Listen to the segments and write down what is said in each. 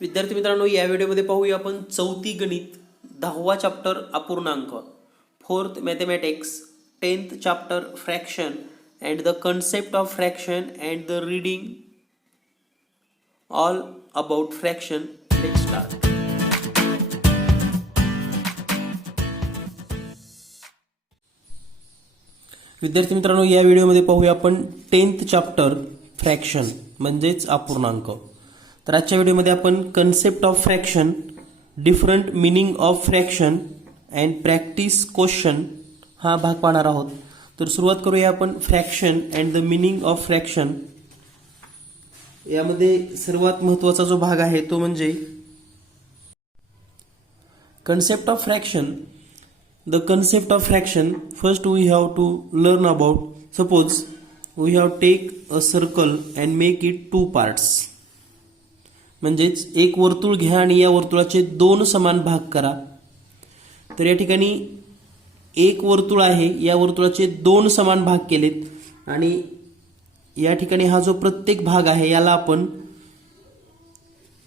विद्यार्थी मित्रांनो, या व्हिडिओमध्ये पाहूया आपण चौथी गणित 10वा चॅप्टर अपूर्णांक, fourth mathematics, 10th chapter fraction and the concept of fraction and the reading all about fraction. Let's start. विद्यार्थी मित्रांनो, या व्हिडिओमध्ये पाहूया आपण 10th चॅप्टर फ्रॅक्शन म्हणजेच अपूर्णांक. तर आजच्या व्हिडिओमध्ये आपण concept of fraction, different meaning of fraction and practice question हा भाग पाहणार आहोत. तर सुरुवात करूया आपण fraction and the meaning of fraction. यामध्ये सर्वात महत्त्वाचा जो भाग आहे तो म्हणजे concept of fraction. The concept of fraction, first we have to learn about, suppose we have take a circle and make it two parts. म्हणजेच एक वर्तुळ घ्या आणि या वर्तुळाचे दोन समान भाग करा. तर या ठिकाणी एक वर्तुळ आहे, या वर्तुळाचे दोन समान भाग केलेत आणि या ठिकाणी हा जो प्रत्येक भाग आहे याला आपण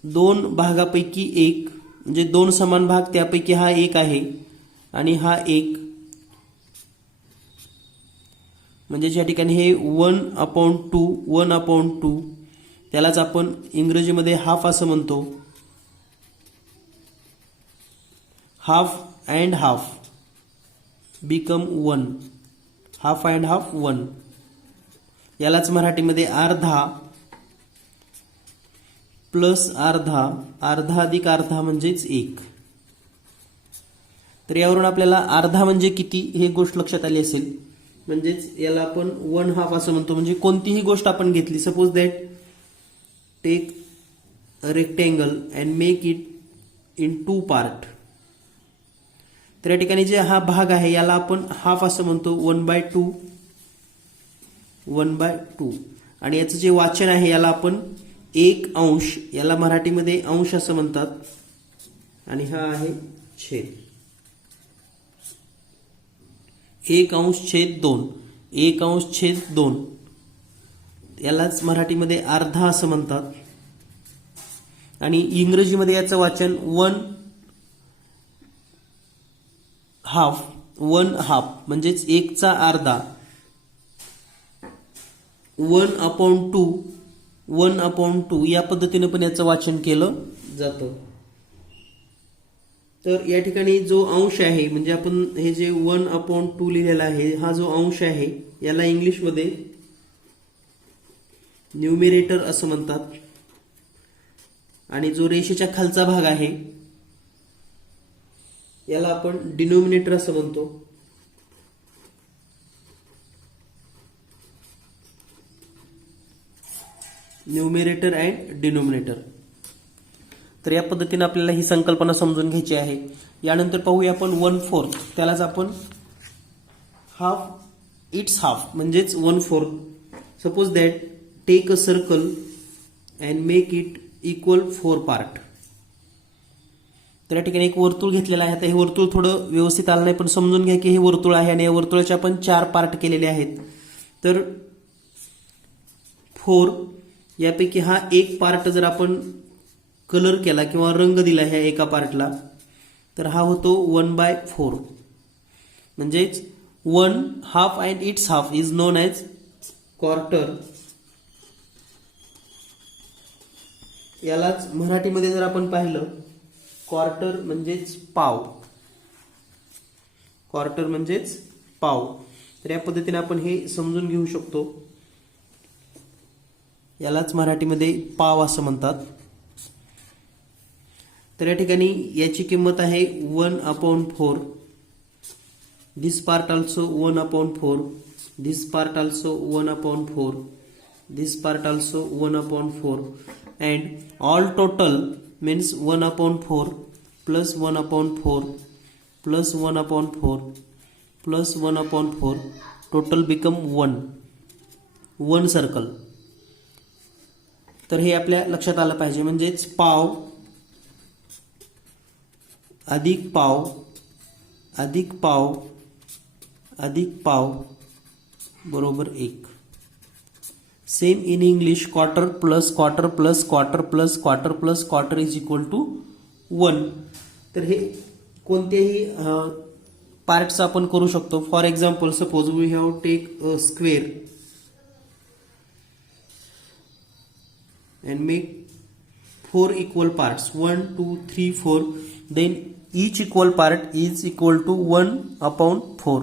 दोन भागापैकी एक, म्हणजे दोन समान भाग त्यापैकी हा एक आहे आणि हा एक, म्हणजे या ठिकाणी हे 1/2 त्यालाच आपण इंग्रजीमध्ये हाफ असं म्हणतो. Half and half become 1, half and half 1. यालाच मराठीमध्ये अर्धा प्लस अर्धा, अर्धा अधिक अर्धा म्हणजेच 1. तर यावरून आपल्याला अर्धा म्हणजे किती हे गोष्ट लक्षात आली असेल. म्हणजेच याला आपण 1/2 असं म्हणतो. म्हणजे कोणतीही गोष्ट आपण घेतली, suppose that take a rectangle and make it in 2 part. तर या ठिकाणी जे हा भाग आहे याला आपण हाफ असं म्हणतो, 1/2. आणि याचं जे वाचन आहे याला आपण 1/अंश, याला मराठीमध्ये अंश असं म्हणतात. आणि हा आहे छेद, 1/2, 1/2. यालाच मराठीमध्ये अर्धा असं म्हणतात. आणि इंग्रजीमध्ये याचं वाचन 1/2 म्हणजेच 1/2, 1/2 या पद्धतीने पण याचं वाचन केलं जातं. तर या ठिकाणी जो अंश आहे, म्हणजे आपण हे जे 1/2 लिहिलेला आहे, हा जो अंश आहे याला इंग्लिशमध्ये न्यूमिरेटर असं म्हणतात. आणि जो रेषेच्या खालचा भाग आहे याला आपण डिनोमिनेटर असं म्हणतो. Numerator and denominator. तर या पद्धतीने आपल्याला ही संकल्पना समजून घ्यायची आहे. यानंतर पाहूया आपण 1/4. त्यालाच आपण हाफ, इट्स हाफ म्हणजेच 1/4. Suppose that take a circle and make it equal 4 part. तर या ठिकाणी एक वर्तुळ घेतलेलं आहे. आता हे वर्तुळ थोडं व्यवस्थित आलं नाही, पण समजून घ्या की हे वर्तुळ आहे आणि या वर्तुळाचे आपण 4 पार्ट केलेले आहेत. तर 4 यापैकी हा एक पार्ट जर आपण कलर केला किंवा रंग दिला ह्या एका पार्टला, तर हा होतो 1/4. म्हणजेच 1/2 and it's half is non as quarter. यालाच मराठीमध्ये जर आपण पाहिलं, क्वार्टर म्हणजेच पाव, क्वार्टर म्हणजेच पाव. तर या पद्धतीने आपण हे समजून घेऊ शकतो. यालाच मराठीमध्ये पाव असं म्हणतात. तर या ठिकाणी याची किंमत आहे 1/4. This part also 1/4, this part also 1/4, this part also 1/4 and all total means 1/4 plus 1/4 plus 1/4 plus 1/4 total become 1 circle. तर हे आपल्या लक्षात आलं पाहिजे. म्हणजेच पाव अधिक पाव अधिक पाव अधिक पाव बरोबर 1. Same in English quarter plus quarter plus quarter plus quarter plus quarter is equal to 1. तर हे कोणत्याही पार्ट्स आपण करू शकतो. For example suppose we have take a square and make 4 equal parts 1 2 3 4 then each equal part is equal to 1/4.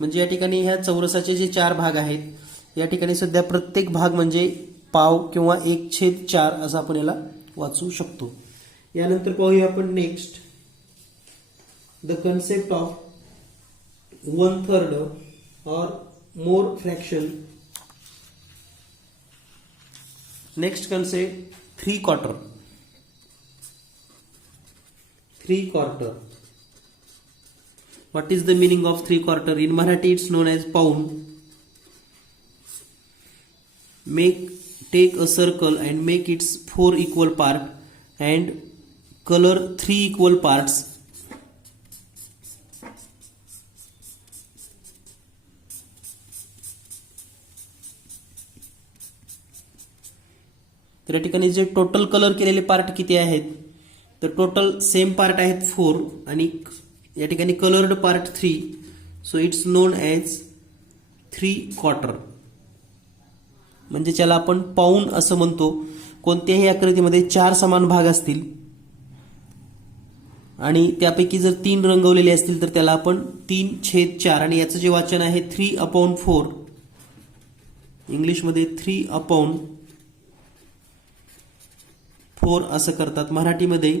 म्हणजे या ठिकाणी ह्या चौरसाचे जे 4 भाग आहेत या ठिकाणी सध्या प्रत्येक भाग म्हणजे पाव किंवा 1/4 असं आपण याला वाचू शकतो. यानंतर पाहूया आपण next the concept of 1/3 or more fraction. Next concept 3/4. 3/4. What is the meaning of 3/4? In Marathi it's known as paun. Take a circle and make its 4 equal part and color 3 equal parts. तर या ठिकाणी जे total colour केलेले part किती आहेत तर total same part आहेत 4 आणि या ठिकाणी coloured part 3. So it's known as 3/4. म्हणजे ज्याला आपण पाऊण असं म्हणतो. कोणत्याही आकृतीमध्ये 4 समान भाग असतील आणि त्यापैकी जर 3 रंगवलेले असतील तर त्याला आपण 3/4 आणि याचं जे वाचन आहे 3/4. इंग्लिशमध्ये 3/4 असं करतात. मराठीमध्ये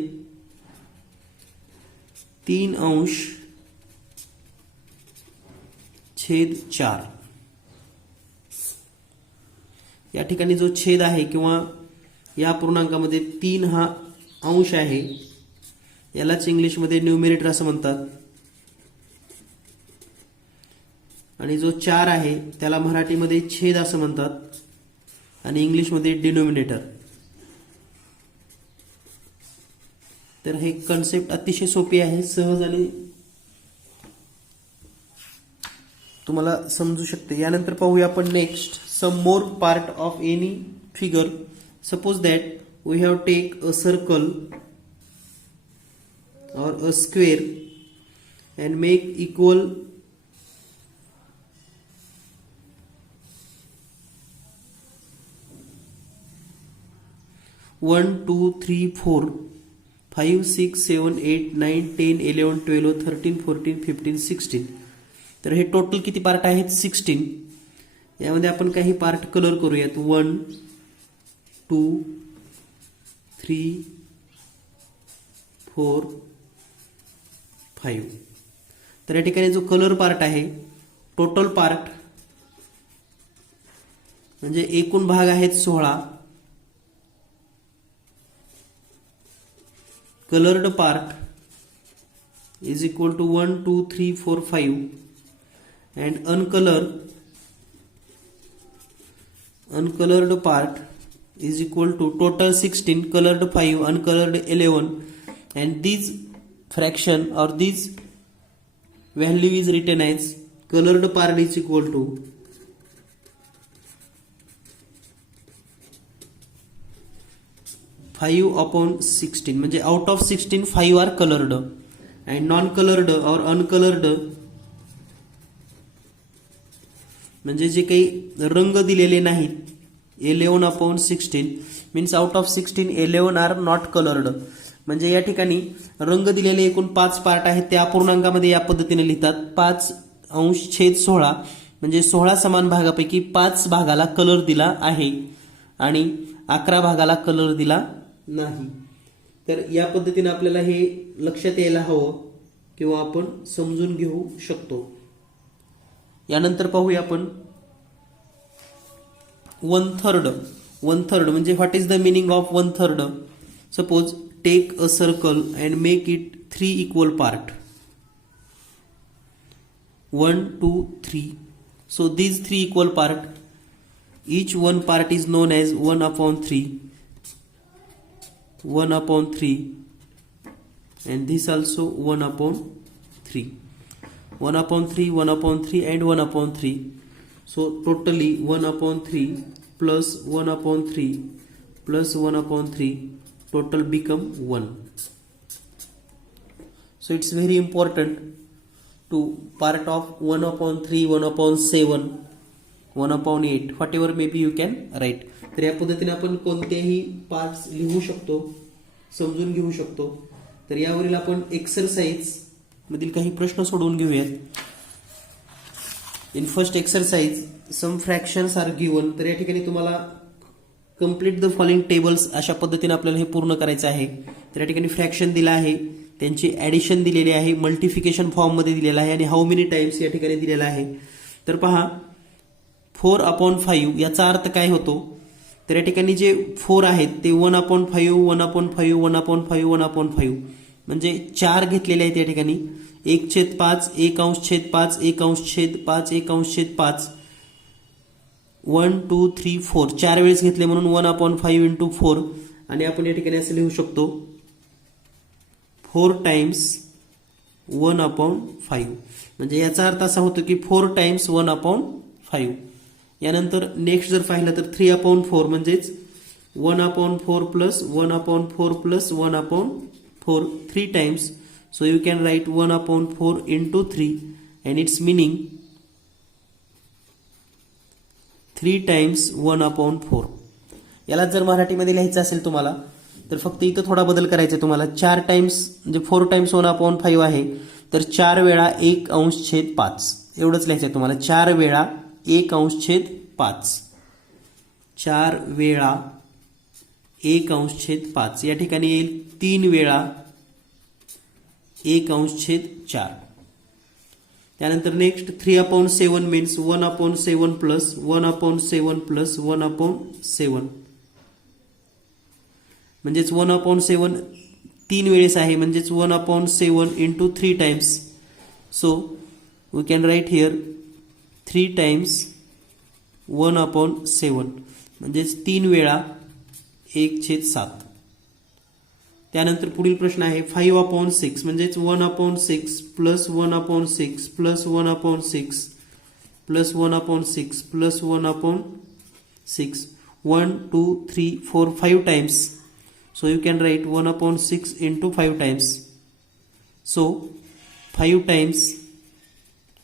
3/4. या ठिकाणी जो छेद आहे किंवा या पूर्णांकामध्ये 3 हा अंश आहे यालाच इंग्लिशमध्ये न्यूमरेटर असं म्हणतात आणि जो 4 आहे त्याला मराठीमध्ये छेद असं म्हणतात आणि इंग्लिशमध्ये डिनोमिनेटर. तर हे कन्सेप्ट अतिशय सोपी आहे, सहज आणि तुम्हाला समजू शकते. यानंतर पाहूया आपण next some more part of any figure. Suppose that we have take a circle or a square and make equal 1 2 3 4 5 6 7 8 9 10 11 12 13 14 15 16. तर हे टोटल किती पार्ट आहेत 16. यामध्ये आपण काही पार्ट कलर करूयात 1 2 3 4 5. तर या ठिकाणी जो कलर पार्ट आहे टोटल पार्ट म्हणजे एकूण भाग आहेत 16. Coloured part is equal to 1 2 3 4 5 and uncolored part is equal to total 16, colored 5, uncolored 11, and these fraction or this value is written as colored part is equal to 5/16. म्हणजे out of 16 5 are colored and non-colored or uncolored म्हणजे जे काही रंग दिलेले नाहीत 11/16 means out of 16 11 are not colored. म्हणजे या ठिकाणी रंग दिलेले एकूण 5 पार्ट आहेत त्या अपूर्णांकामध्ये या पद्धतीने लिहितात 5/16 म्हणजे 16 समान भागापैकी 5 भागाला कलर दिला आहे आणि 11 भागाला कलर दिला नाही. तर या पद्धतीने आपल्याला हे लक्षात यायला हवं किंवा आपण समजून घेऊ शकतो. यानंतर पाहूया आपण 1/3 म्हणजे what is the meaning of 1/3. Suppose take a circle and make it 3 equal part 1 2 3. So these 3 equal part, each one part is known as 1/3 and this also 1/3 1/3 1/3 and 1/3. So totally 1/3 plus 1/3 plus 1/3 total become 1. So it's very important to part of 1/3, 1/7, 1/8, whatever maybe you can write. तर या पद्धतीने आपण कोणतेही parts लिहू शकतो, समजून घेऊ शकतो. तर यावरील आपण एक्सरसाइज मधील काही प्रश्न सोडवून घेऊयात. In first exercise some fractions are given. तर या ठिकाणी तुम्हाला कंप्लीट द फॉलोइंग टेबल्स अशा पद्धतीने आपल्याला हे पूर्ण करायचं आहे. तर या ठिकाणी फ्रॅक्शन दिला आहे, त्यांची ऍडिशन दिलेली आहे, मल्टिफिकेशन फॉर्म मध्ये दिलेला आहे आणि हाऊ मेनी टाइम्स या ठिकाणी दिलेला आहे. तर पहा 4/5 याचा अर्थ काय होतो. तर या ठिकाणी जे 4 आहेत ते 1/5 1/5 1/5 1/5 म्हणजे 4 घेतलेले आहेत. या ठिकाणी 1/5 1/5 1/5 1/5 1 2 3 4 4 वेळेस घेतले म्हणून 1/5 इंटू 4. आणि आपण या ठिकाणी असं लिहू शकतो 4 टाइम्स 1/5 म्हणजे याचा अर्थ असा होतो की 4 टाइम्स 1/5. यानंतर नेक्स्ट जर पाहिलं तर 3/4 म्हणजेच 1/4 plus 1/4 plus 1/4 3 times. So you can write 1/4 into 3 and its meaning 3 times 1/4. याला जर मराठीमध्ये लिहायचं असेल तुम्हाला तर फक्त इथं थोडा बदल करायचा आहे तुम्हाला. 4 टाइम्स म्हणजे 4 टाइम्स 1/5 आहे तर 4 वेळा 1/5 एवढंच लिहायचं आहे तुम्हाला. 4 वेळा 1/5 4 वेळा 1/5 या ठिकाणी येईल 3 वेळा 1/4. त्यानंतर नेक्स्ट 3/7 मीन्स 1/7 प्लस 1/7 प्लस 1/7 म्हणजेच 1/7 3 वेळेस आहे म्हणजेच 1/7 into 3 times. So we can write here 3 times 1/7 म्हणजेच 3 वेळा 1/7. त्यानंतर पुढील प्रश्न आहे 5/6 म्हणजेच 1/6 plus 1/6 plus 1/6 plus 1/6 plus 1/6 1 2 3 4 5 times. So you can write 1/6 into 5 times. So 5 times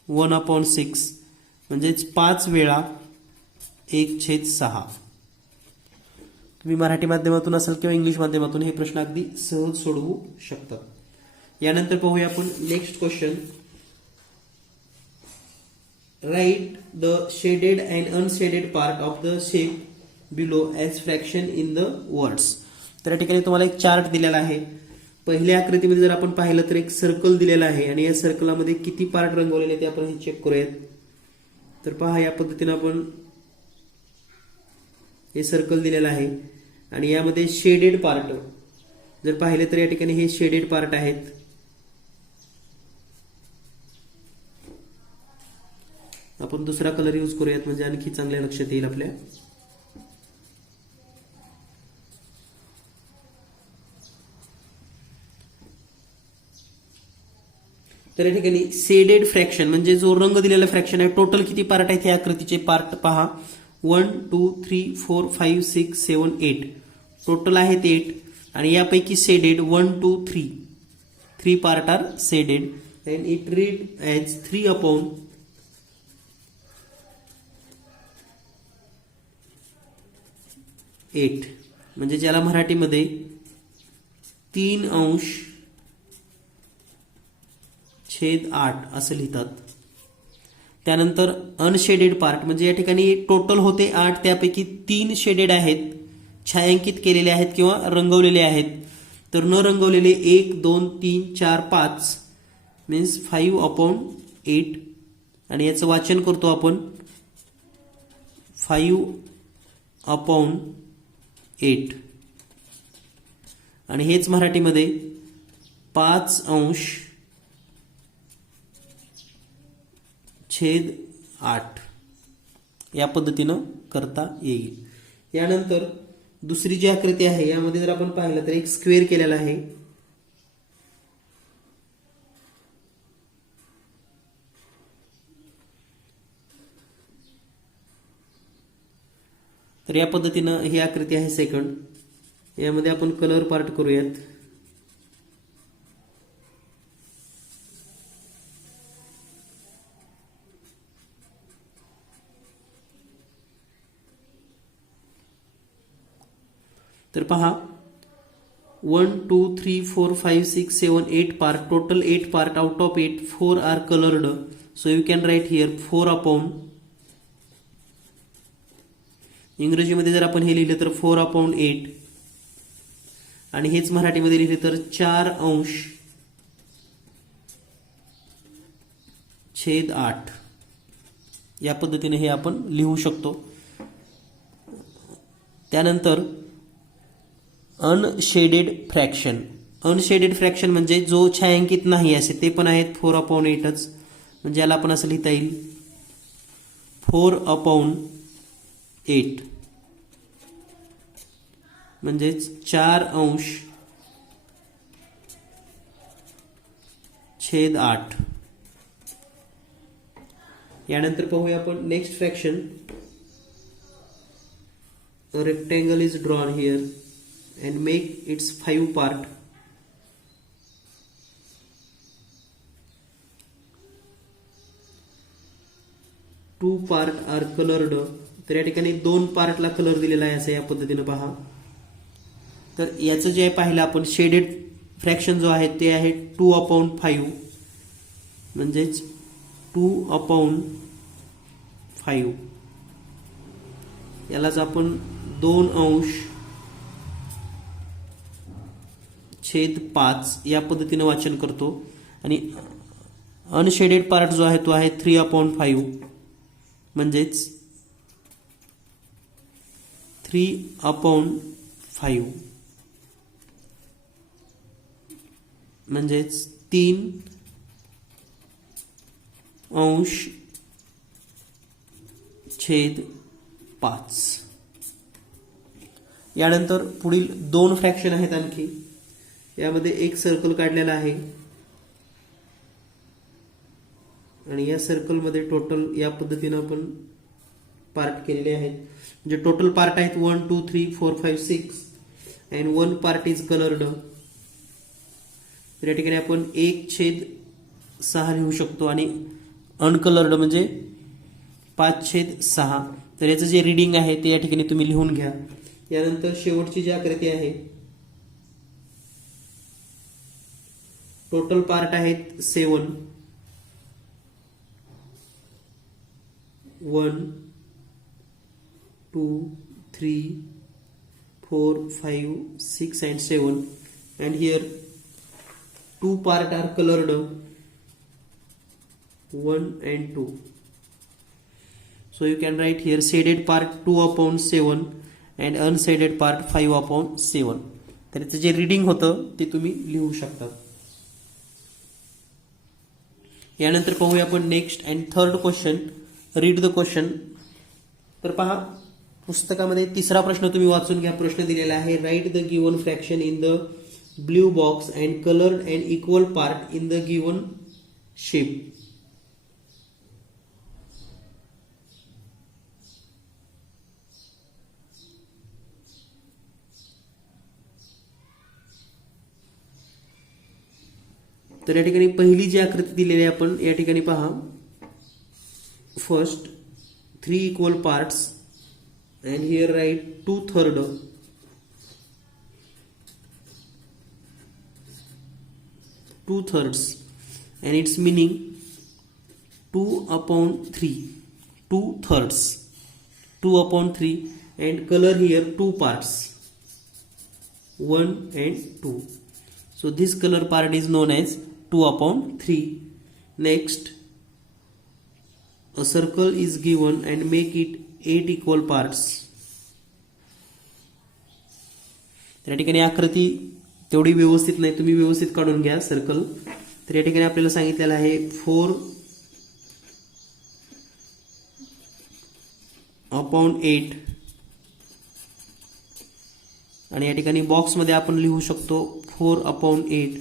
1/6 म्हणजेच 5 वेळा 1/6. तुम्ही मराठी माध्यमातून असाल किंवा इंग्लिश माध्यमातून हे प्रश्न अगदी सहज सोडवू शकतात. यानंतर पाहूया आपण next question. Write the shaded and unshielded part of the shape below as fraction in the words. तर या ठिकाणी तुम्हाला एक चार्ट दिलेला आहे. पहिल्या आकृतीमध्ये जर आपण पाहिलं तर एक सर्कल दिलेला आहे आणि या सर्कलमध्ये किती पार्ट रंगवलेले ते आपण हे चेक करूयात. तर पहा या पद्धतीने आपण हे सर्कल दिलेलं आहे आणि यामध्ये शेडेड पार्ट जर पाहिले तर या ठिकाणी हे शेडेड पार्ट आहेत. आपण दुसरा कलर यूज करूयात म्हणजे आणखी चांगल्या लक्षात येईल आपल्या. तर या ठिकाणी शेडेड फ्रॅक्शन म्हणजे जो रंग दिलेला फ्रॅक्शन आहे टोटल किती पार्ट आहेत या आकृतीचे पार्ट पहा 1 2 3 4 5 6 7 8 टोटल आहेत 8 आणि यापैकी shaded 1 2 3 part are shaded and it read as 3/8 म्हणजे ज्याला मराठीमध्ये 3/8 असं लिहितात. त्यानंतर अनशेडेड पार्ट म्हणजे या ठिकाणी टोटल होते 8 त्यापैकी 3 शेडेड आहेत, छायांकित केलेले आहेत किंवा रंगवलेले आहेत. तर न रंगवलेले 1 2 3 4 5 मीन्स 5/8 आणि याचं वाचन करतो आपण 5/8 आणि हेच मराठीमध्ये 5/8 या पद्धतीनं करता येईल. यानंतर दुसरी जी आकृती आहे यामध्ये जर आपण पाहिलं तर एक स्क्वेअर केलेला आहे. तर या पद्धतीनं ही आकृती आहे सेकंड. यामध्ये आपण कलर पार्ट करूयात. तर पहा 1 2 3 4 5 6 7 8 part, total 8 part. Out of 8 4 are colored, so you can write here 4 upon, इंग्रजीमध्ये जर आपण हे लिहिलं तर 4 upon 8 आणि हेच मराठीमध्ये लिहिले तर 4 अंश छेद 8. या पद्धतीने हे आपण लिहू शकतो. त्यानंतर अनशेडेड फ्रॅक्शन. अनशेडेड फ्रॅक्शन म्हणजे जो छायांकित नाही असे ते पण आहेत 4 upon 8च. म्हणजे याला आपण असं लिहिता येईल 4 upon 8 म्हणजेच 4 अंश छेद 8. यानंतर पाहूया आपण next fraction. A rectangle is drawn here and make its 5 part. Two part are colored. तर या ठिकाणी 2 पार्टला कलर दिलेला आहे असं या पद्धतीने पहा. तर याचं जे पाहिलं आपण शेडेड फ्रॅक्शन जो आहे ते आहे 2 upon 5 म्हणजेच 2 upon 5. यालाच आपण 2 अंश छेद 5 या पद्धतीने वाचन करतो. आणि अनशेडेड पार्ट जो आहे तो आहे 3 upon 5 म्हणजेच 3 upon 5 म्हणजेच 3 अंश छेद 5. यानंतर पुढील 2 फ्रॅक्शन आहेत आणखी. यामध्ये एक सर्कल काढलेला आहे आणि या सर्कलमध्ये टोटल या पद्धतीने आपण पार्ट केलेले आहेत. म्हणजे टोटल पार्ट आहेत 1 2 3 4 5 6 अँड 1 पार्ट इज कलर्ड. तर या ठिकाणी आपण 1/6 लिहू शकतो आणि अनकलर्ड म्हणजे 5/6. तर याचं जे रीडिंग आहे ते या ठिकाणी तुम्ही लिहून घ्या. यानंतर शेवटची जी आकृती आहे टोटल पार्ट आहेत 7. 1 2 3 4 5 6 and 7 and here 2 part are colored 1 and 2. So you can write here shaded part 2 upon 7 and unshaded part 5 upon 7. तर याचं जे रीडिंग होतं ते तुम्ही लिहू शकता. यानंतर पाहूया आपण next and third question. Read the question. तर पहा पुस्तकामध्ये तिसरा प्रश्न तुम्ही वाचून घ्या. प्रश्न दिलेला आहे write the given fraction in the blue box and coloured and equal part in the given shape. तर या ठिकाणी पहिली जी आकृती दिलेली आहे आपण या ठिकाणी पहा. First 3 equal parts and here write 2/3 and its meaning 2 upon 3 2/3 2 upon 3 and color here 2 parts 1 and 2. So this color part is known as 2 upon 3. Next, a circle is given and make it 8 equal parts. या ठिकाणी आकृती तेवढी व्यवस्थित नाही, तुम्ही व्यवस्थित काढून घ्या सर्कल. तर या ठिकाणी आपल्याला सांगितलेलं आहे 4 upon 8 आणि या ठिकाणी बॉक्समध्ये आपण लिहू शकतो 4 upon 8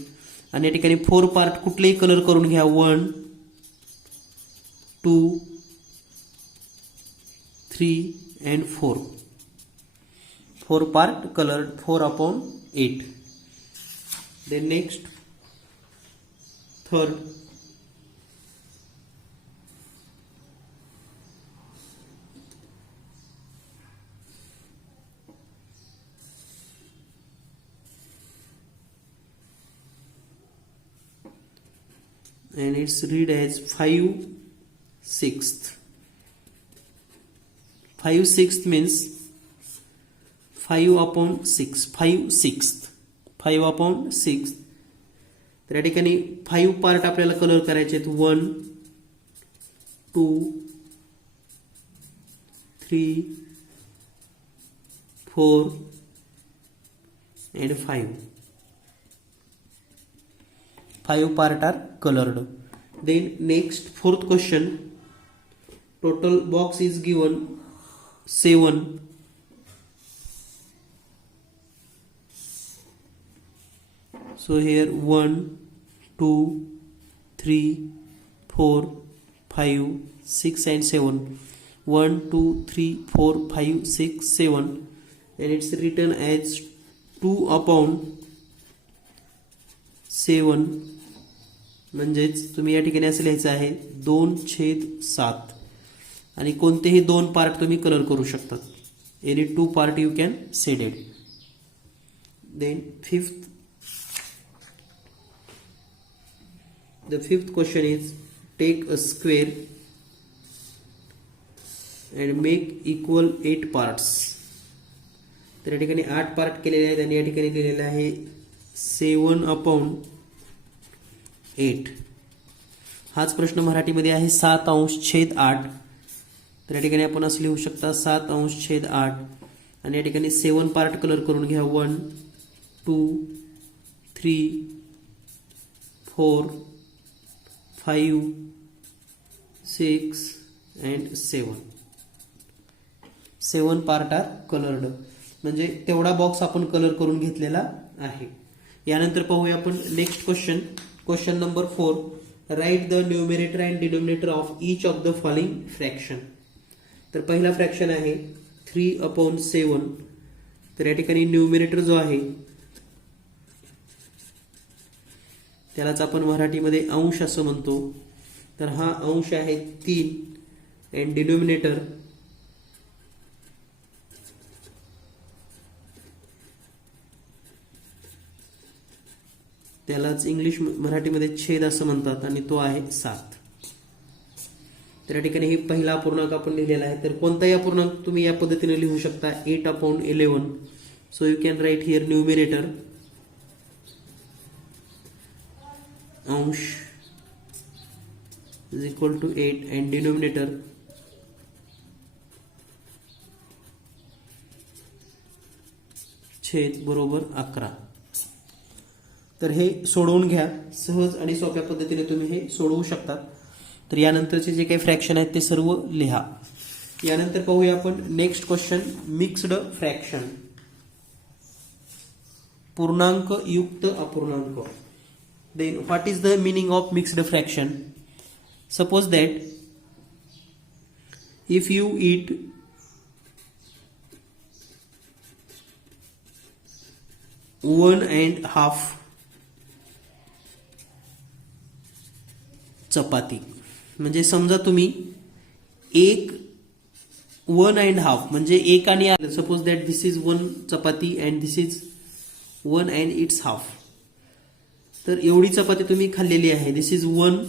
आणि या ठिकाणी 4 पार्ट कुठलेही कलर करून घ्या 1 2 3 and 4. 4 part colored 4/8. Then next third, and it's read as 5/6. 5/6 means 5/6. 5/6. 5/6. तर या ठिकाणी 5 पार्ट आपल्याला कलर करायचे आहेत. 1 2 3 4 and 5. 5 part are colored. Then next fourth question, total box is given 7. So here 1 2 3 4 5 6 and 7. 1 2 3 4 5 6 7, and it's written as 2/7. म्हणजेच तुम्ही या ठिकाणी असं लिहायचं आहे 2/7, आणि कोणतेही 2 पार्ट तुम्ही कलर करू शकतात. Any 2 part you can shaded. Then the fifth question is, take a square and make equal 8 parts. तर या ठिकाणी 8 पार्ट केलेले आहेत आणि या ठिकाणी लिहिलेलं आहे 7/8. हाच प्रश्न मराठीमध्ये आहे 7/8. तर या ठिकाणी आपण असं लिहू शकता 7/8, आणि या ठिकाणी 7 पार्ट कलर करून घ्या. 1 2 3 4 5 6 and 7. 7 part R coloured. म्हणजे तेवढा बॉक्स आपण कलर करून घेतलेला आहे. यानंतर पाहूया आपण next question. Question number 4, write the numerator and denominator of each of the following fraction. तर पहिला फ्रॅक्शन आहे 3/7. तर या ठिकाणी न्यूमरेटर जो आहे त्यालाच आपण मराठीमध्ये अंश असं म्हणतो. तर हा अंश आहे 3, अँड डिनोमिनेटर त्यालाच इंग्लिश मराठीमध्ये छेद असं म्हणतात, आणि तो आहे 7. तर या ठिकाणी ही पहिला अपूर्णांक आपण लिहिलेला आहे. तर कोणताही अपूर्णांक तुम्ही या पद्धतीने लिहू शकता 8/11. So you can write here numerator अंश is equal to 8 and denominator छेद बरोबर 11. तर हे सोडवून घ्या. सहज आणि सोप्या पद्धतीने तुम्ही हे सोडवू शकता. तर यानंतरचे जे काही फ्रॅक्शन आहेत ते सर्व लिहा. यानंतर पाहूया आपण नेक्स्ट क्वेश्चन, मिक्स्ड फ्रॅक्शन. पूर्णांक युक्त अपूर्णांक. Then what is the meaning of mixed fraction? Suppose that if you eat 1.5 चपाती, म्हणजे समजा तुम्ही 1.5 म्हणजे 1 आणि अर्धा. Suppose that this is 1 chapati and this is 1 and its half. तर एवढी चपाती तुम्ही खाल्लेली आहे. This is 1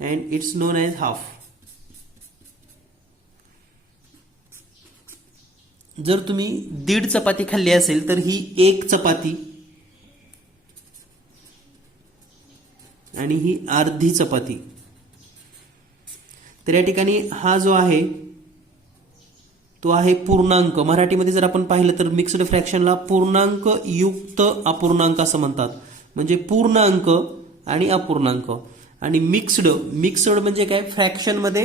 and it's known as half. जर तुम्ही 1.5 चपाती खाल्ली असेल तर ही 1 चपाती आणि ही अर्धी चपाती. तर या ठिकाणी हा जो आहे तो आहे पूर्णांक. मराठीमध्ये जर आपण पाहिलं तर मिक्स्ड फ्रॅक्शनला पूर्णांक युक्त अपूर्णांक असं म्हणतात. म्हणजे पूर्णांक आणि अपूर्णांक. आणि मिक्स्ड म्हणजे काय, फ्रॅक्शनमध्ये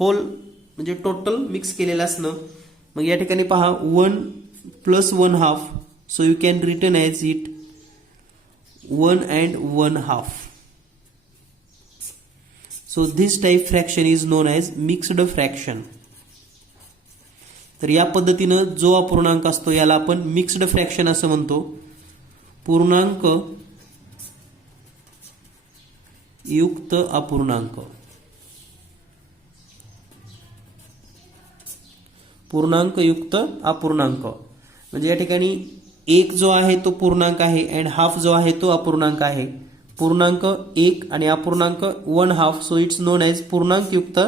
होल म्हणजे टोटल मिक्स केलेलं असणं. मग या ठिकाणी पहा 1 + 1/2. So you can written as it 1 and 1/2. So this type fraction is known as mixed fraction. तर या पद्धतीनं जो अपूर्णांक असतो याला आपण मिक्स्ड फ्रॅक्शन असं म्हणतो. पूर्णांक युक्त अपूर्णांक. पूर्णांक युक्त अपूर्णांक म्हणजे या ठिकाणी एक जो आहे तो पूर्णांक आहे अँड हाफ जो आहे तो अपूर्णांक आहे. पूर्णांक एक आणि अपूर्णांक 1/2, सो इट्स नोन ॲज पूर्णांक युक्त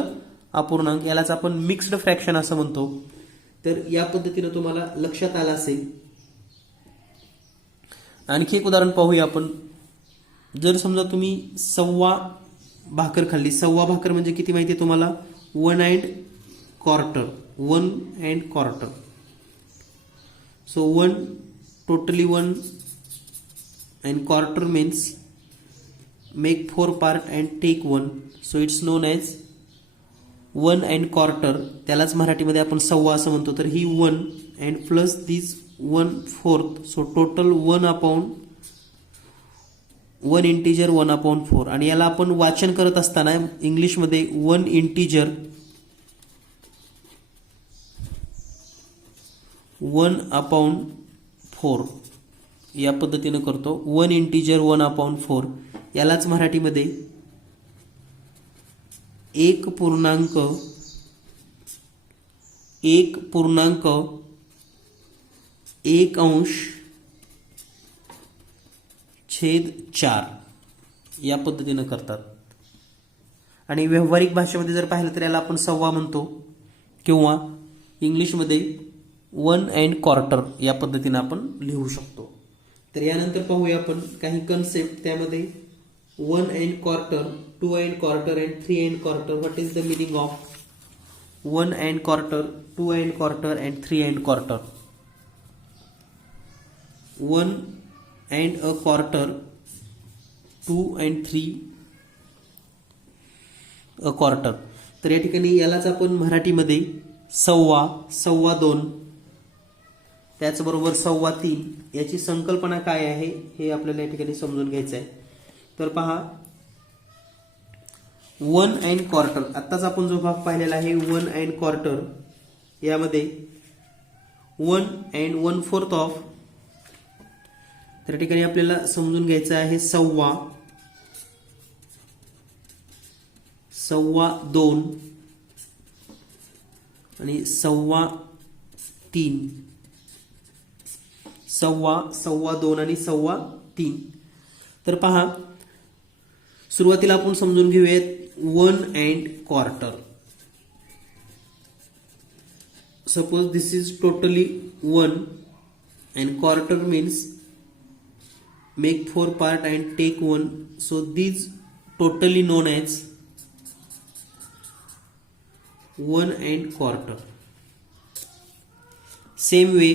अपूर्णांक. यालाच आपण मिक्स्ड फ्रॅक्शन असं म्हणतो. तर या पद्धतीनं तुम्हाला लक्षात आलं असेल. आणखी एक उदाहरण पाहूया आपण. जर समजा तुम्ही सव्वा भाकर खाल्ली. सव्वा भाकर म्हणजे किती माहिती आहे तुम्हाला? 1 and quarter. 1 and quarter. So 1 totally 1 and quarter means make 4 part and take 1. So it's known as 1 and quarter. त्यालाच मराठीमध्ये आपण सव्वा असं म्हणतो. तर ही 1 and plus this 1/4. So total 1 integer 1/4. आणि याला आपण वाचन करत असताना इंग्लिशमध्ये 1 इंटिजर 1/4 या पद्धतीनं करतो. 1 इंटिजर 1/4. यालाच मराठीमध्ये 1.1/4 या पद्धतीनं करतात. आणि व्यावहारिक भाषेमध्ये जर पाहिलं तर याला आपण सव्वा म्हणतो किंवा इंग्लिशमध्ये 1 and quarter या पद्धतीनं आपण लिहू शकतो. तर यानंतर पाहूया आपण काही कन्सेप्ट. त्यामध्ये 1 and quarter, 2 and quarter and 3 and quarter. What is the meaning of 1 and quarter, 2 and quarter and 3 and quarter? 1 and a quarter, 2 and 3 a quarter. तर या ठिकाणी यालाच आपण मराठीमध्ये सव्वा, 2.25, त्याचबरोबर 3.25 याची संकल्पना काय आहे हे आपल्याला या ठिकाणी समजून घ्यायचं आहे. तर पहा 1 and quarter. आत्ताच आपण जो भाग पाहिलेला आहे 1 and quarter यामध्ये 1 and 1/4 ऑफ. तर ठिकाणी आपल्याला समजून घ्यायचं आहे सव्वा, 2.25 आणि 3.25. सव्वा, 2.25 आणि 3.25. तर पहा सुरुवातीला आपण समजून घेऊयात 1 and quarter. Suppose this is totally 1 and quarter means make 4 part and take 1. So these totally known as 1 and quarter. Same way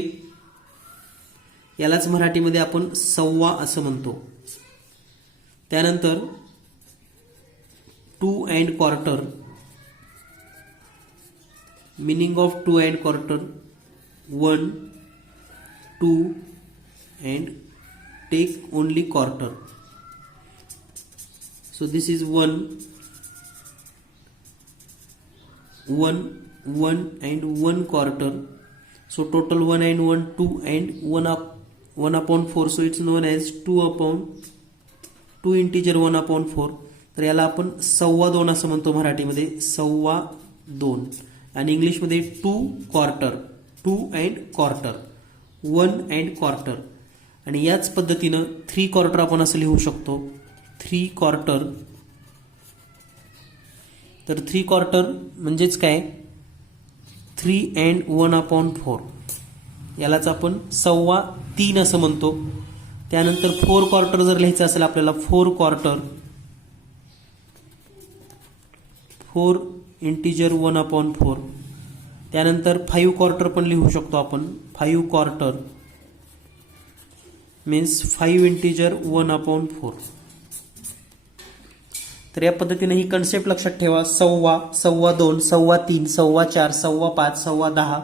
यालाच मराठीमध्ये आपण सव्वा असं म्हणतो. त्यानंतर 2 and quarter. Meaning of 2 and quarter 1, 2 and take only quarter. So this is 1 and 1 quarter. So total 1 and 1, 2 and 1/4. So it's known as 2 integer 1/4. तर याला आपण 2.25 असं म्हणतो मराठीमध्ये 2.25. आणि इंग्लिशमध्ये 2 quarter, 2 and quarter, 1 and quarter. आणि याच पद्धतीनं 3 quarter आपण असं लिहू शकतो 3 quarter. तर 3 quarter म्हणजेच काय 3 and 1/4. यालाच आपण 3.25 असं म्हणतो. त्यानंतर 4 quarter जर लिहायचं असेल आपल्याला 4 quarter, 4 इंटिजर 1/4. त्यानंतर 5 quarter पण लिहू शकतो आपण 5 quarter मीन्स 5 इंटिजर 1/4. तर या पद्धतीने ही कन्सेप्ट लक्षात ठेवा. सव्वा, 2.25, 3.25, 4.25, 5.25, 10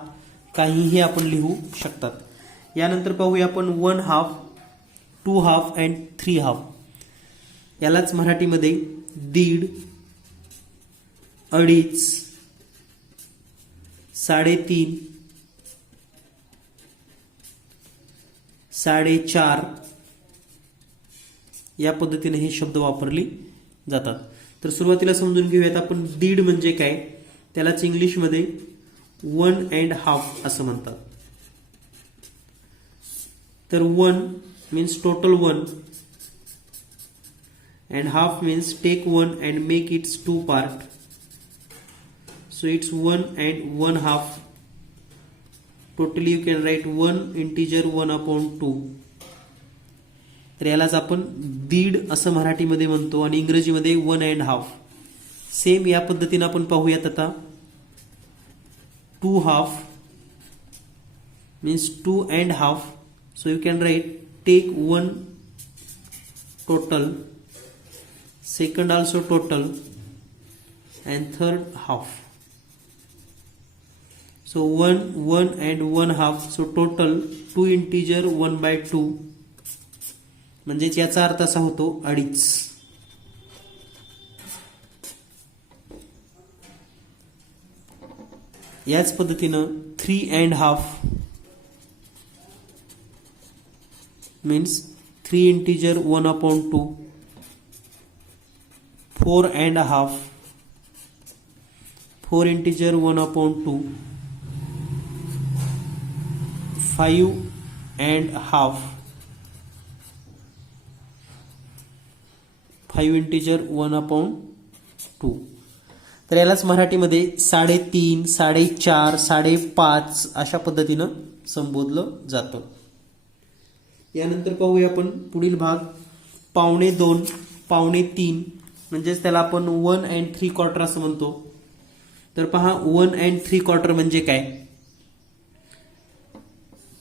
काहीही आपण लिहू शकतात. यानंतर पाहूया आपण 1/2, 2.5 and 3.5. यालाच मराठीमध्ये 1.5, 2.5, 3.5, 4.5 या पद्धतीने हे शब्द वापरले जातात. तर सुरुवातीला समजून घेऊयात आपण दीड म्हणजे काय. त्यालाच इंग्लिशमध्ये 1.5 असं म्हणतात. तर 1 means total 1 and half means take 1 and make its 2 part. So it's 1 and 1/2. Totally you can write 1 integer 1/2. तर यालाच आपण दीड असं मराठीमध्ये म्हणतो आणि इंग्रजीमध्ये 1.5. सेम या पद्धतीने आपण पाहूयात आता. 2/2 means 2.5. So you can write take 1 total, second also total, and third half. So 1 and 1/2. So total 2 integer 1/2. म्हणजेच याचा अर्थ असा होतो 2.5. याच पद्धतीनं 3.5 means 3 integer 1/2. 4.5 4 integer 1/2. 5.5 5 integer 1/2. तर यालाच मराठीमध्ये 3.5, 4.5, 5.5 अशा पद्धतीनं संबोधलं जातं. यानंतर पाहूया आपण पुढील भाग 2.25, 2.3 म्हणजेच त्याला आपण 1 and 3/4 असं म्हणतो. तर पहा 1 and 3/4 म्हणजे काय.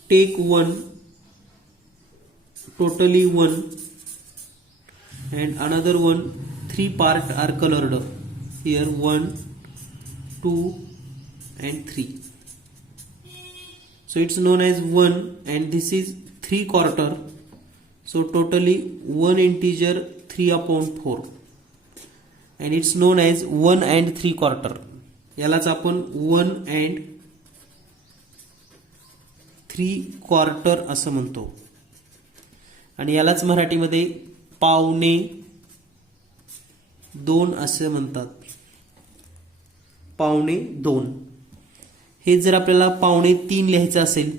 Take 1 totally 1 and another one 3 part are colored here 1, 2 and 3. So it's known as 1 and this is 3/4. So totally 1 integer 3/4 and it's known as 1 and 3/4. यालाच आपण 1 and 3/4 असं म्हणतो आणि यालाच मराठीमध्ये 2.25 असे म्हणतात. 2.25 हे जर आपल्याला 2.3 लिहायचं असेल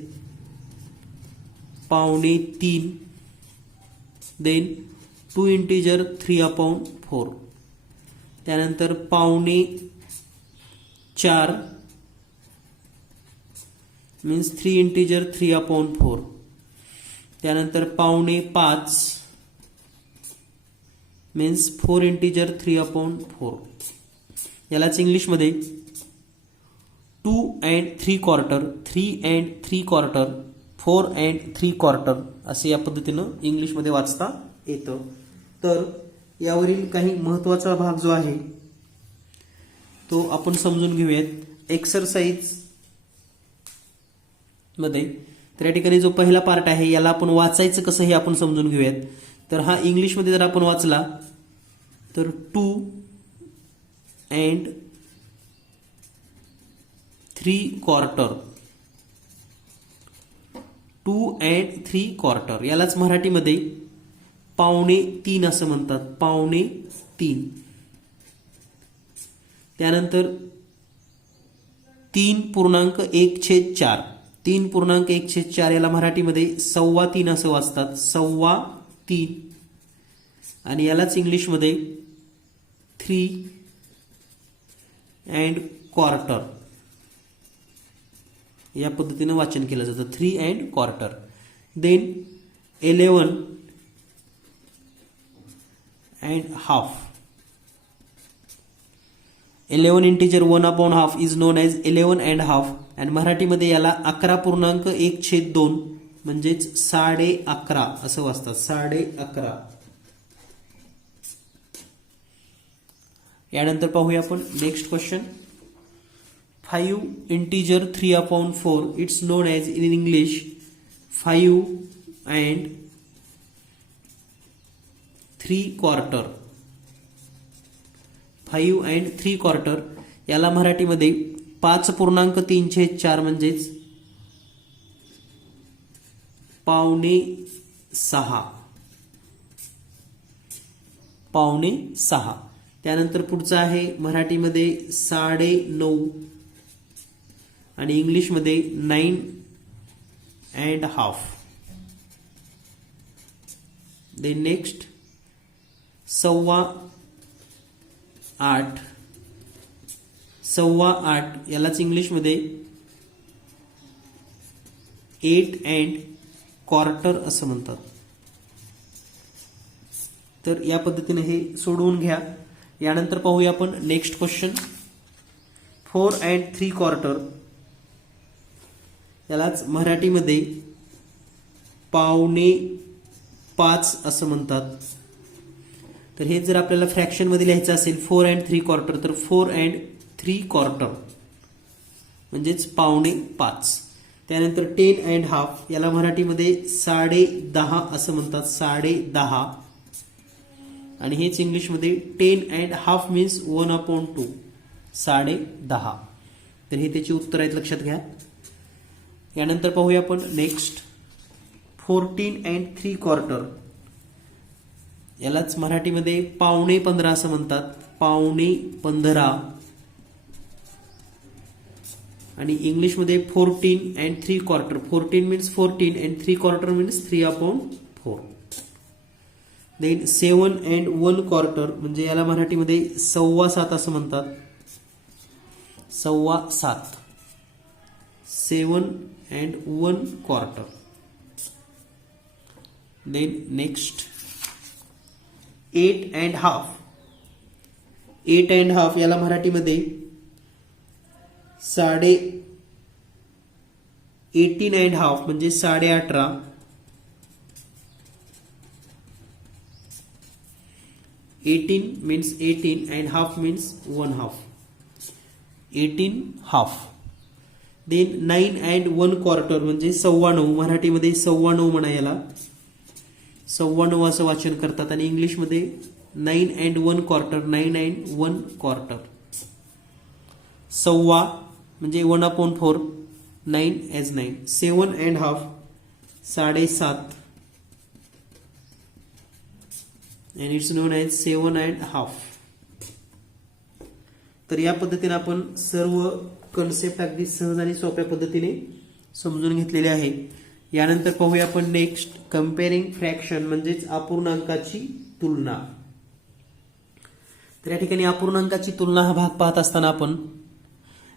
2.3 देन 2 integer 3/4. त्यानंतर 2.4 means 3 integer 3/4. त्यानंतर 5.5 means 4 integer 3/4. यालाच इंग्लिशमध्ये 2 and 3/4, 3 and 3/4, 4 and 3/4 असे या पद्धतीनं इंग्लिशमध्ये वाचता येतं. तर यावरील काही महत्त्वाचा भाग जो आहे तो आपण समजून घेऊयात एक्सरसाइज मध्ये. तर या ठिकाणी जो पहिला पार्ट आहे याला आपण वाचायचं कसं हे आपण समजून घेऊयात. तर हा इंग्लिशमध्ये जर आपण वाचला तर 2 and 3/4, 2 and 3/4 यालाच मराठीमध्ये 2.25 असं म्हणतात. 2.25. त्यानंतर 3.1/4, 3.1/4 याला मराठीमध्ये 3.25 असं वाचतात. 3.25 आणि यालाच इंग्लिशमध्ये 3 and 1/4 या पद्धतीने वाचन केलं जातं. 3 and 1/4. Then 11.5. 11 integer 1/2 is known as 11.5 आणि मराठीमध्ये याला 11.1/2 म्हणजेच 11.5 असं वाचतात. 11.5. यानंतर पाहूया आपण next question. 5 integer 3/4 it's non as in English 5 and 3/4. 5 and 3/4 याला मराठीमध्ये 5.34 म्हणजेच पावणे सहा, पावणे सहा. त्यानंतर पुढचं आहे मराठीमध्ये 9:30 आणि इंग्लिशमध्ये 9.5. देन नेक्स्ट 8:15, 8:15 यालाच इंग्लिशमध्ये 8.25 असं म्हणतात. तर या पद्धतीने हे सोडवून घ्या. यानंतर पाहूया आपण नेक्स्ट क्वेश्चन. 4.75 यालाच मराठीमध्ये पावणे 5 असं म्हणतात. तर हे जर आपल्याला फ्रॅक्शन मध्ये लिहायचं असेल 4.75 तर 4.75 म्हणजेच पावणे 5. त्यानंतर 10.5 याला मराठीमध्ये 10.5 असं म्हणतात, 10.5. आणि हेच इंग्लिशमध्ये 10.5 मीन्स 1/2, 10.5. तर हे त्याची उत्तर आहेत, लक्षात घ्या. यानंतर पाहूया आपण नेक्स्ट 14.75 यालाच मराठीमध्ये पावणे 15 असं म्हणतात, पावणे 15. आणि इंग्लिशमध्ये 14.75. 14 मीन्स 14 and 3/4 मीन्स 3/4. देन 7.25 म्हणजे याला मराठीमध्ये 7.25 असं म्हणतात, 7.25. 7.25. Then next 8.5. 8.5 याला मराठीमध्ये 18.5 म्हणजे 18.5. 18 means 18 and half means 1/2. 18.5. Then 9.25 म्हणजे 9.25 मराठीमध्ये 9.25 म्हणा, याला 9.25 असं वाचन करतात. आणि इंग्लिशमध्ये 9.25, 9.25. 9.25 म्हणजे 1/4, 9 as 9. 7.5 7.5 and it's known as 7.5. तर या पद्धतीने आपण सर्व कन्सेप्ट अगदी सहज आणि सोप्या पद्धतीने समजून घेतलेले आहे. यानंतर पाहूया आपण नेक्स्ट कम्पेअरिंग फ्रॅक्शन म्हणजेच अपूर्णांकाची तुलना. तर या ठिकाणी अपूर्णांकाची तुलना हा भाग पाहत असताना आपण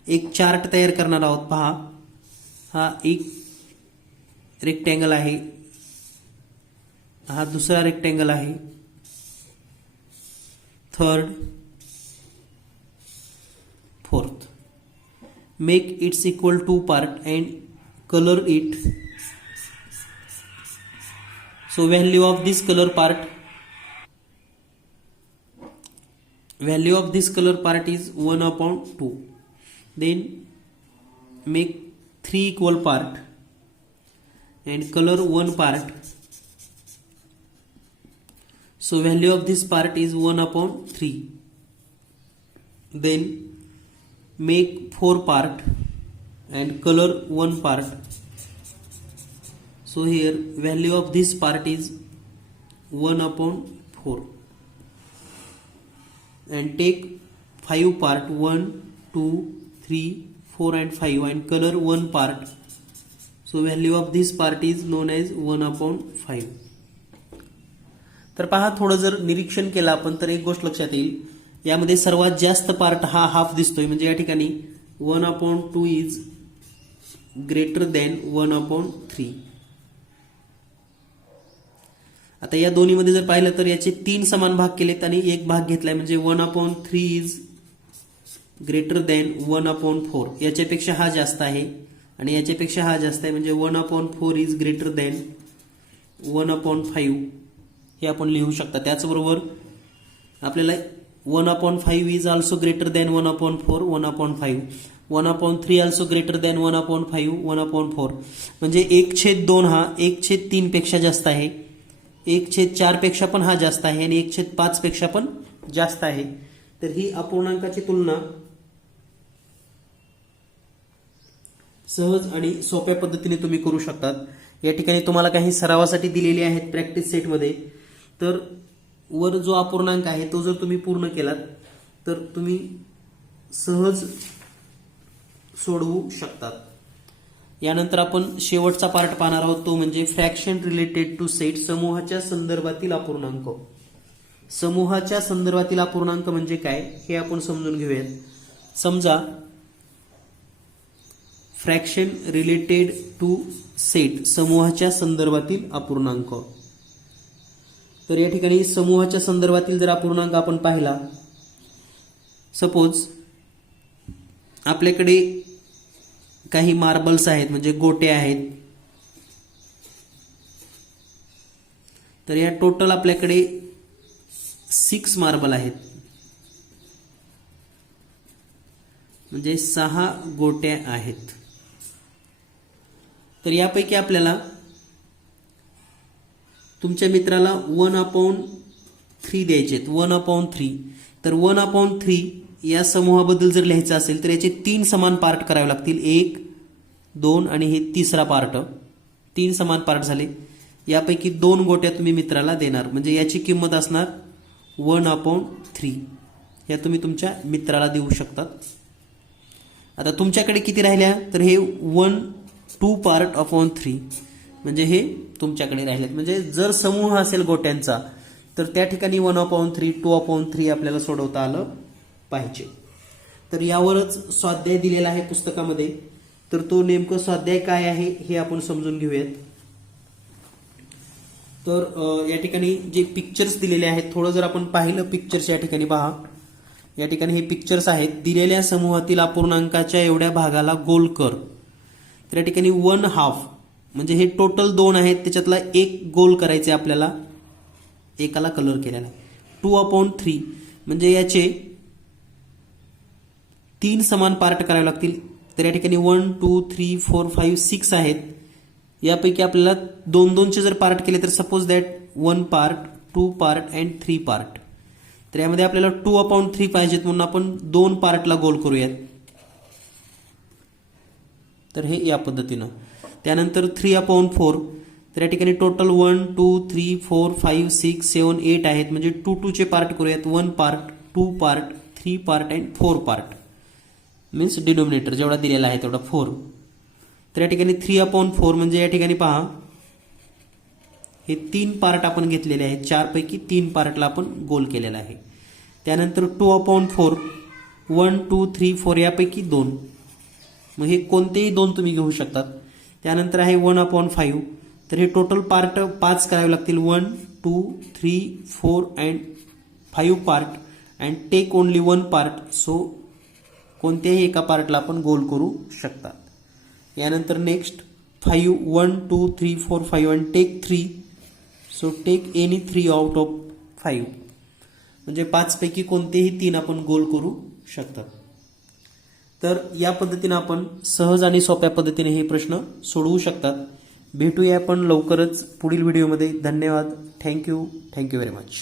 एक चार्ट तयार करणार आहोत. पहा, हा एक रेक्टँगल आहे, हा दुसरा रेक्टँगल आहे, third, fourth. Make its equal two part and colour it. So value of this color part is 1/2. Then make 3 equal part and color one part. So value of this part is 1/3. Then make 4 part and color one part. So here value of this part is 1/4 and take 5 part 1, 2, 3, 4 and 5 and color one part. So value of this part is known as 1/5. तर पहा, थोडं जर निरीक्षण केलं आपण तर एक गोष्ट लक्षात येईल, यामध्ये सर्वात जास्त पार्ट हा हाफ दिसतोय. म्हणजे या ठिकाणी 1/2 इज ग्रेटर दॅन 1/3. आता या दोन्हीमध्ये जर पाहिलं तर याचे 3 समान भाग केलेत आणि एक भाग घेतलाय, म्हणजे 1/3 इज ग्रेटर दॅन 1/4. याच्यापेक्षा हा जास्त आहे आणि याच्यापेक्षा हा जास्त आहे, म्हणजे 1/4 इज ग्रेटर दॅन 1/5 हे आपण लिहू शकता. त्याचबरोबर आपल्याला 1/5 is also greater than 1/4, 1/5. 1/3 also greater than 1/5, 1/4. म्हणजे 1/2 हा 1/3 पेक्षा जास्त आहे, 1/4 पेक्षा पण हा जास्त आहे आणि 1/5 पेक्षा पण जास्त आहे. तर ही अपूर्णांकाची तुलना सहज आणि सोप्या पद्धतीने तुम्ही करू शकतात. या ठिकाणी तुम्हाला काही सरावासाठी दिलेले आहेत प्रॅक्टिस सेटमध्ये. तर वर जो अपूर्णांक आहे तो जर तुम्ही पूर्ण केलात तर तुम्ही सहज सोडवू शकतात. यानंतर आपण शेवटचा पार्ट पाहणार आहोत, तो म्हणजे फ्रॅक्शन रिलेटेड टू सेट, समूहाच्या संदर्भातील अपूर्णांक. समूहाच्या संदर्भातील अपूर्णांक म्हणजे काय हे आपण समजून घेऊयात. समजा फ्रॅक्शन रिलेटेड टू सेट, समूहाच्या संदर्भातील अपूर्णांक. तर या ठिकाणी समूहाच्या संदर्भातील जर अपूर्णांक आपण पाहिला, सपोज आपल्याकडे काही मार्बल्स आहेत म्हणजे गोटे आहेत. तर या टोटल आपल्याकडे 6 मार्बल आहेत, म्हणजे 6 गोट्या आहेत. तर यापैकी आपल्याला तुमच्या मित्राला 1/3 द्यायचे आहेत. 1/3. तर 1/3 या समूहाबद्दल जर लिहायचं असेल तर याचे 3 समान पार्ट करावे लागतील. 1, 2 आणि हे तिसरा पार्ट. 3 समान पार्ट झाले. यापैकी 2 गोट्या तुम्ही मित्राला देणार, म्हणजे याची किंमत असणार 1/3. या तुम्ही तुमच्या मित्राला देऊ शकतात. आता तुमच्याकडे किती राहिल्या, तर हे 2 पार्ट अपॉन 3, म्हणजे हे तुमच्याकडे राहिलेत. म्हणजे जर समूह असेल गोट्यांचा तर त्या ठिकाणी 1/3, 2/3 आपल्याला सोडवता आलं पाहिजे. तर यावरच स्वाध्याय दिलेला आहे पुस्तकामध्ये. तर तो नेमकं स्वाध्याय काय आहे हे आपण समजून घेऊयात. तर या ठिकाणी जे पिक्चर्स दिलेले आहेत, थोडं जर आपण पाहिलं पिक्चर्स या ठिकाणी पहा. या ठिकाणी हे पिक्चर्स आहेत. दिलेल्या समूहातील अपूर्णांकाच्या एवढ्या भागाला गोल कर. तर या ठिकाणी 1/2 म्हणजे हे टोटल 2 आहेत, त्याच्यातला एक गोल करायचे आपल्याला, एकाला कलर केलेला. 2/3 म्हणजे याचे 3 समान पार्ट करावे लागतील. तर या ठिकाणी 1, 2, 3, 4, 5, 6 आहेत. यापैकी आपल्याला 2-2चे जर पार्ट केले तर suppose that 1 part, 2 part and 3 part. तर यामध्ये आपल्याला 2/3 पाहिजेत, म्हणून आपण 2 पार्टला गोल करूयात. तर हे या पद्धतीनं. त्यानंतर 3/4. तर या ठिकाणी टोटल 1, 2, 3, 4, 5, 6, 7, 8 आहेत, म्हणजे 2-2चे पार्ट करूयात. 1 part, 2 part, 3 part and 4 part. Means denominator जेवढा दिलेला आहे तेवढा 4. तर या ठिकाणी 3/4 म्हणजे या ठिकाणी पहा हे 3 पार्ट आपण घेतलेले आहेत. 4 पैकी 3 पार्टला आपण गोल केलेला आहे. त्यानंतर 2/4, 1, 2, 3, 4 यापैकी 2. मग हे कोणतेही 2 तुम्ही घेऊ शकतात. त्यानंतर आहे 1/5. तर हे टोटल पार्ट 5 करावे लागतील. 1, 2, 3, 4 and 5 part and take only 1 part. सो कोणत्याही एका पार्टला आपण गोल करू शकतात. यानंतर next 5, 1, 2, 3, 4, 5 and take 3. So take any 3 out of 5. म्हणजे 5 पैकी कोणतेही 3 आपण गोल करू शकतात. तर या पद्धतीने आपण सहज आणि सोप्या पद्धतीने हे प्रश्न सोडवू शकतात. भेटूया आपण लवकरच पुढील व्हिडिओमध्ये. धन्यवाद. Thank you very much.